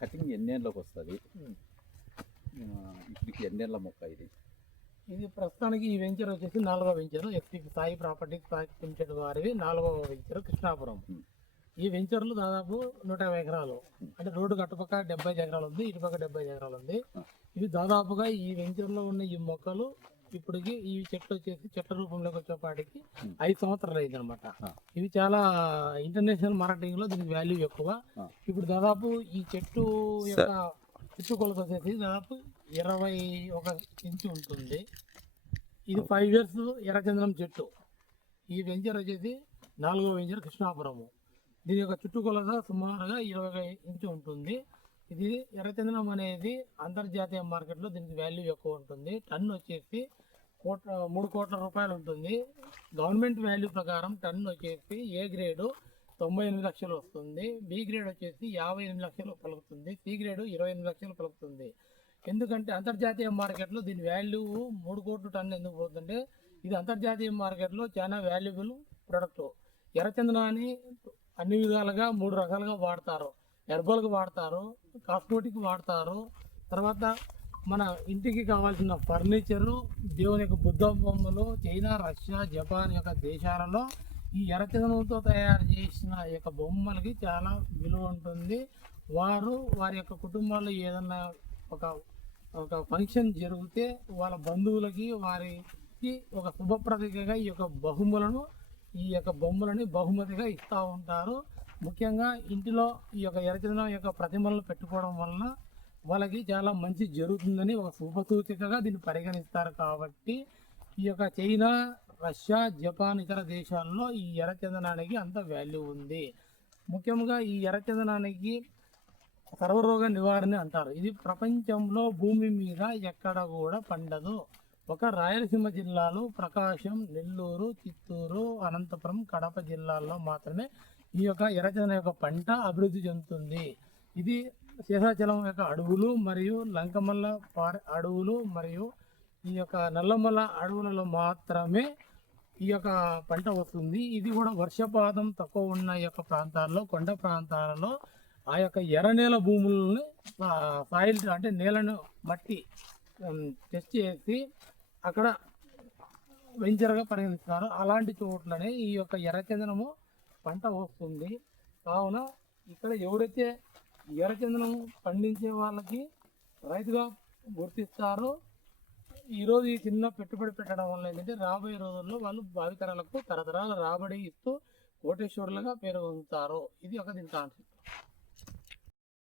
Cutting ఎన్నేళ్ళకి వస్తుంది? ఇప్పటికి ఎన్నేళ్ళ మొక్క ఇది? ఇది ప్రస్తుతానికి ఈ వెంచర్ వచ్చేసి 4వ venture, SPP Sai properties private limited వారివి 4వ వెంచర్ కృష్ణాపురం. ఈ వెంచర్లు దాదాపు 150 ఎకరాలు, అంటే రోడ్డు అటుపక్క 75 ఎకరాలు ఉంది, ఇటుపక్క 75 ఎకరాలు ఉంది. ఇవి దాదాపుగా ఈ వెంచర్లో ఉన్న ఈ మొక్కలు ఇప్పటికి ఈ చెట్లు వచ్చేసి చెట్ల రూపంలోకి వచ్చేపాటికి 5 సంవత్సరాలు అయింది అనమాట. ఇవి చాలా ఇంటర్నేషనల్ మార్కెటింగ్ లో దీనికి వాల్యూ ఎక్కువ. ఇప్పుడు దాదాపు ఈ చెట్టు యొక్క చుట్టుకొలత వచ్చేసి దాదాపు 21 ఇంచు ఉంటుంది. ఇది 5 years ఎర్రచందనం చెట్టు. ఈ వెంచర్ వచ్చేసి 4వ వెంచర్ కృష్ణాపురము. దీని యొక్క చుట్టుకొలత సుమారుగా 20 ఇంచు ఉంటుంది. ఇది ఎర్రచందనం అనేది అంతర్జాతీయ మార్కెట్లో దీనికి వాల్యూ ఎక్కువ ఉంటుంది. టన్ను వచ్చేసి 3 కోట్ల రూపాయలు ఉంటుంది. గవర్నమెంట్ వాల్యూ ప్రకారం టన్ను వచ్చేసి ఏ గ్రేడు 98 లక్షలు వస్తుంది, బి గ్రేడ్ వచ్చేసి 58 లక్షలు పలుకుతుంది, సి గ్రేడ్ 28 లక్షలు పలుకుతుంది. ఎందుకంటే అంతర్జాతీయ మార్కెట్లో దీని వాల్యూ 3 కోట్ల టన్ను ఎందుకు పోతుందంటే ఇది అంతర్జాతీయ మార్కెట్లో చాలా వాల్యుబుల్ ప్రొడక్ట్. ఎర్రచందనాన్ని అన్ని విధాలుగా 3 రకాలుగా వాడతారు. హెర్బల్గా వాడతారు, కాస్మోటిక్ వాడతారు, తర్వాత మన ఇంటికి కావాల్సిన ఫర్నిచరు, దేవుని యొక్క బుద్ధ బొమ్మలు, చైనా, రష్యా, జపాన్ యొక్క దేశాలలో ఈ ఎర్రచందనంతో తయారు చేసిన యొక్క బొమ్మలకి చాలా విలువ ఉంటుంది. వారి యొక్క కుటుంబాల్లో ఏదన్నా ఒక ఫంక్షన్ జరిగితే వాళ్ళ బంధువులకి వారికి ఒక శుభప్రతికగా ఈ యొక్క బొమ్మలని బహుమతిగా ఇస్తూ ఉంటారు. ముఖ్యంగా ఇంటిలో ఈ యొక్క ఎర్రచందనం యొక్క ప్రతిమలను పెట్టుకోవడం వలన వాళ్ళకి చాలా మంచి జరుగుతుందని ఒక శుభసూచికగా దీన్ని పరిగణిస్తారు. కాబట్టి ఈ యొక్క చైనా, రష్యా, జపాన్ ఇతర దేశాల్లో ఈ ఎర్రచందనానికి అంత వాల్యూ ఉంది. ముఖ్యంగా ఈ ఎర్రచందనానికి సర్వరోగ నివారణ అంటారు. ఇది ప్రపంచంలో భూమి మీద ఎక్కడ కూడా పండదు. ఒక రాయలసీమ జిల్లాలో ప్రకాశం, నెల్లూరు, చిత్తూరు, అనంతపురం, కడప జిల్లాల్లో మాత్రమే ఈ యొక్క ఎర్రచందనం యొక్క పంట అభివృద్ధి చెందుతుంది. ఇది శేషాచలం యొక్క అడవులు మరియు లంకమల్ల అడవులు మరియు ఈ యొక్క నల్లమల్ల అడవులలో మాత్రమే ఈ యొక్క పంట వస్తుంది. ఇది కూడా వర్షపాతం తక్కువ ఉన్న ఈ యొక్క ప్రాంతాల్లో, కొండ ప్రాంతాలలో ఆ యొక్క ఎర్రనేల భూములని సాయిల్ అంటే నేలను మట్టి టెస్ట్ చేసి అక్కడ వెంచర్గా పరిగణిస్తారు. అలాంటి చోట్లనే ఈ యొక్క ఎర్రచందనము పంట వస్తుంది. కావున ఇక్కడ ఎవరైతే ఎర్రచందనము పండించే వాళ్ళకి రైతుగా గుర్తిస్తారో ఈరోజు ఈ చిన్న పెట్టుబడి పెట్టడం వల్ల ఏంటంటే రాబోయే రోజుల్లో వాళ్ళు భావితరాలకు తరతరాల రాబడి ఇస్తూ కోటేశ్వరులుగా పేరు పొందుతారు. ఇది ఒక దీని కాన్సెప్ట్.